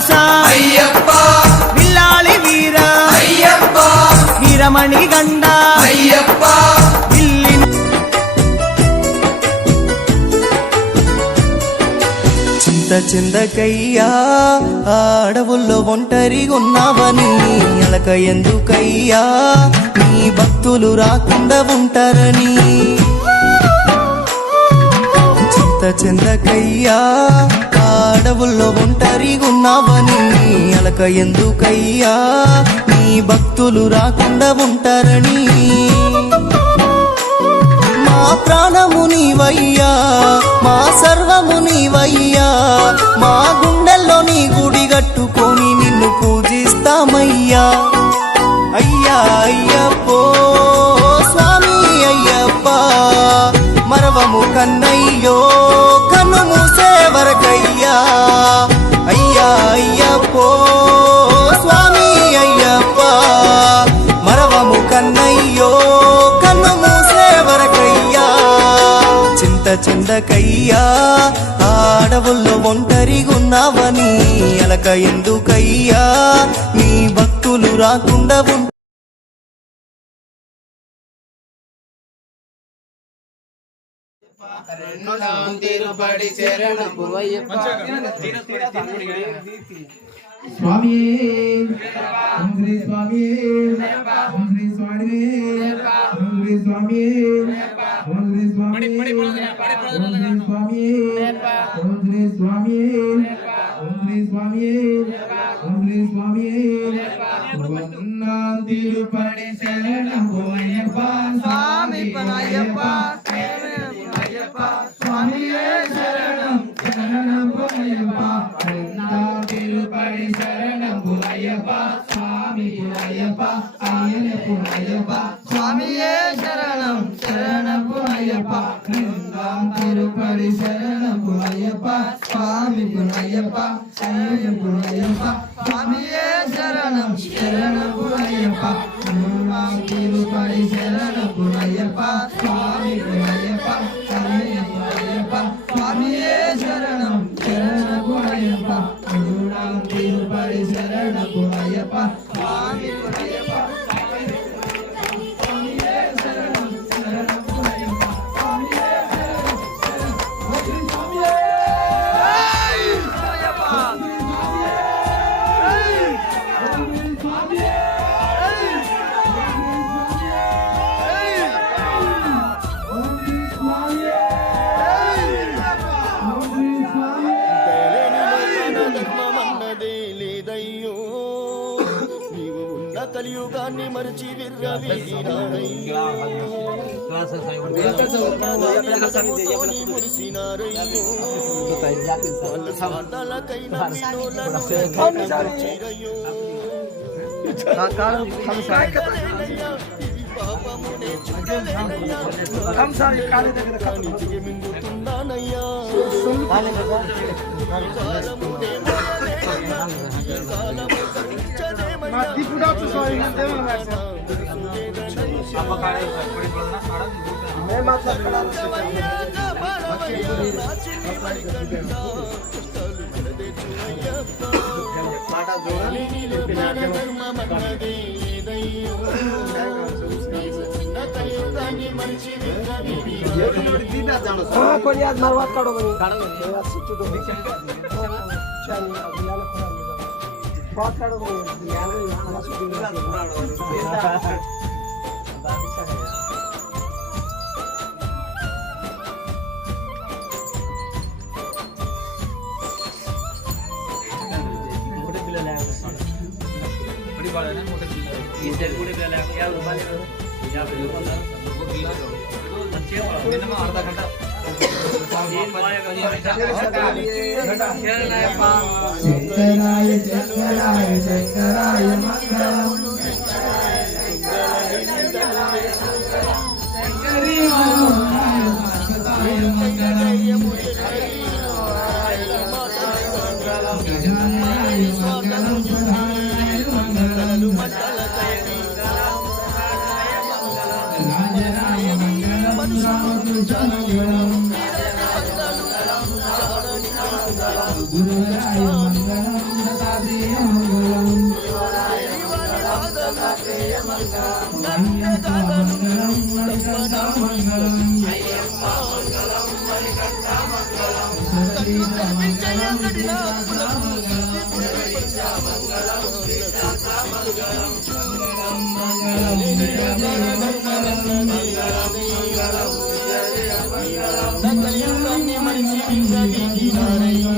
శ్రీనివాస అయ్యప్ప విల్లాళి వీర అయ్యప్ప వీరమణి గండ అయ్యప్ప చింత చిందకయ్యా అడవుల్లో ఒంటరిగున్నావని అలక ఎందుకయ్యా నీ భక్తులు రాకుండా ఉంటారని చింత చిందకయ్యా అడవుల్లో ఒంటరిగున్నావని అలక ఎందుకయ్యా నీ భక్తులు రాకుండా ఉంటారని మా ప్రాణము నీవయ్యా మా సర్వము నీవయ్యా మా గుండెల్లో నీ గుడి కట్టుకొని నిన్ను పూజిస్తామయ్యా అయ్యా అయ్యప్పో స్వామి అయ్యప్ప మరవము కన్నయ్యో కన్ను మూసే వరకయ్యా అయ్యా అయ్యప్పో స్వామి అయ్యప్ప మరవము కన్నయ్యో కన్ను మూసే వరకయ్యా చింత చిందకయ్యా అడవుల్లో ఒంటరిగున్నావని అలక ఎందుకయ్యా నీ భక్తులు రాకుండా తిరుపడి శరణము స్వామి ఓం శ్రీ స్వామి ఓం శ్రీ స్వామి ఓం శ్రీ స్వామి ఓం శ్రీ స్వామి ఓం శ్రీ స్వామి ఓం శ్రీ స్వామి ఓం శ్రీ స్వామి తిరుపడి శరణము అయ్యప్ప స్వామి అయ్యప్ప స్వామియే శరణం శరణము అయ్యప్ప తిరుపడి శరణము అయ్యప్ప స్వామి అయ్యప్ప అయ్యప్ప అయ్యప్ప స్వామియే శరణం శరణము అయ్యప్ప తిరుపడి శరణము అయ్యప్ప స్వామి అయ్యప్ప అయ్యప్ప అయ్యప్ప స్వామియే శరణం శరణము అయ్యప్ప తిరుపడి శరణము అయ్యప్ప స్వామి అయ్యప్ప అయ్యప్ప అయ్యప్ప స్వామియే శరణం శరణము అయ్యప్ప తిరుపడి శరణము అయ్యప్ప స్వామి అయ్యప్ప స్వామియే శరణం శరణము అయ్యప్ప స్వామియే కలియుగాన్ని మరచి విర్రవీగినారయ్యో మురిసినారయ్యో వాళ్ళ స్వార్థాలకైనా చిరయ్యో మింగుతున్నానయ్యా कोणी आज मारवात काढो अर्धा घंटा శంకరాయ శంకరాయ శంకరాయ మంగళం శంకరీ గజాననాయ మంగళం ప్రధానాయ మంగళం రాజరాయ మంగళం రామకృష్ణ మంగళం గురువరాయ మంగళం మంగళం మణికంఠ మంగళం కలియుగాన్ని మరిచి విర్రవీగినారయ్యా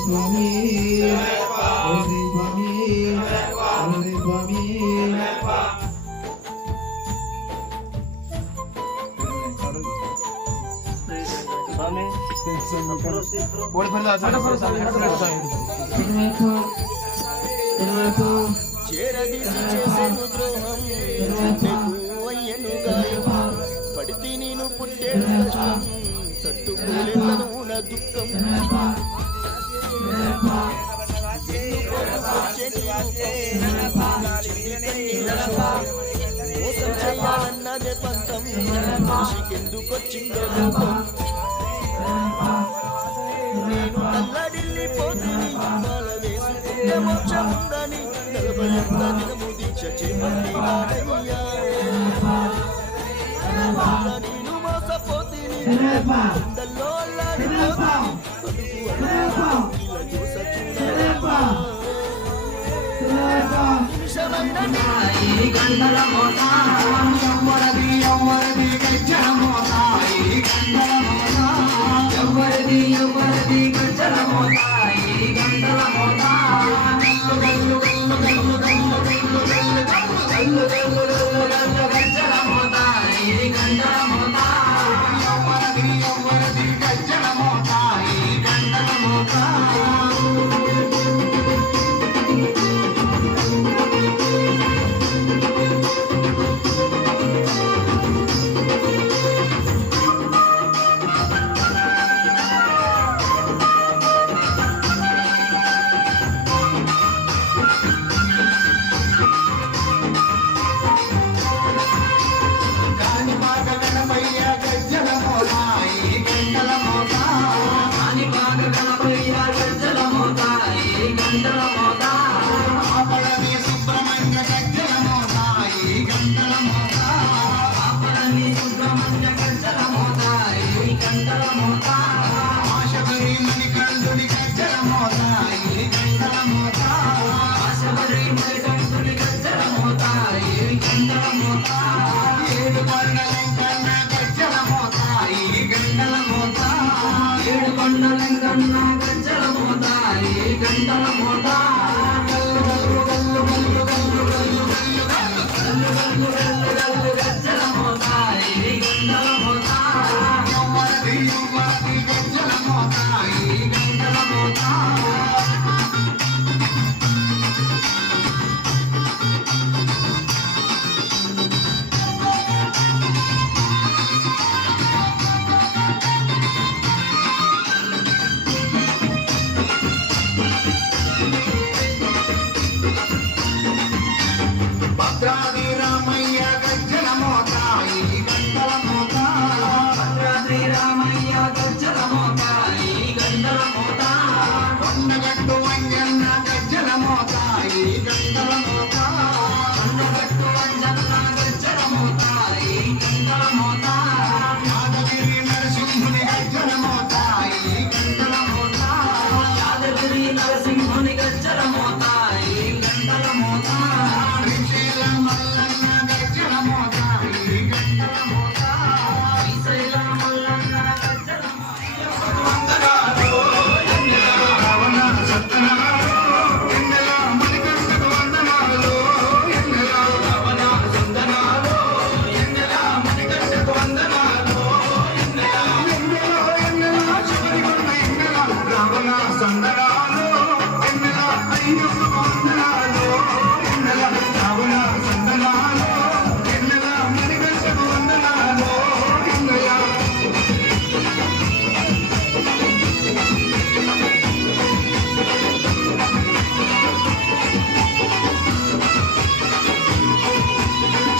స్వామి స్వామి స్వామి చేరదీసి చేసేను ద్రోహం నీకు అయ్యను గాయం పడితే నేను పుట్టేడు కష్టం తట్టుకోలేను నా దుఃఖం మోసం చేయాలన్నదే పంతం మనిషికెందుకొచ్చిందో లోకం నేను తల్లడిల్లిపోతుంది మాల వేసుకుంటే మోక్షముందని 40 దినము దీక్ష చేపట్టినాడయ్యా నేను మోసపోతుంది గుండెల్లో అల్లాడిపోతుంది ఇలా చూస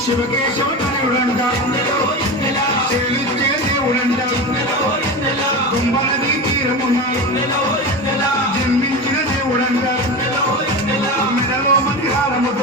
శివకేశవుడంట చెల్లిచ్చే దేవుడంట కుంభనది తీరమున జన్మించిన దేవుడంట మెడలో మణిహారముట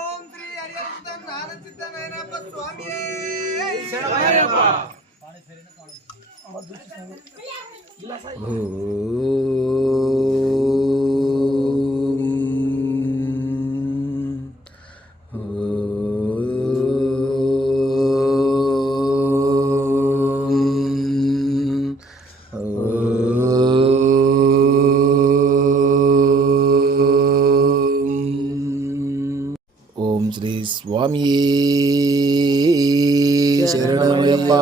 ఓం శ్రీ హరిహర నారసిద్ధమైనప్ప స్వామి ఓం శ్రీ స్వామి శరణమయ్యప్ప.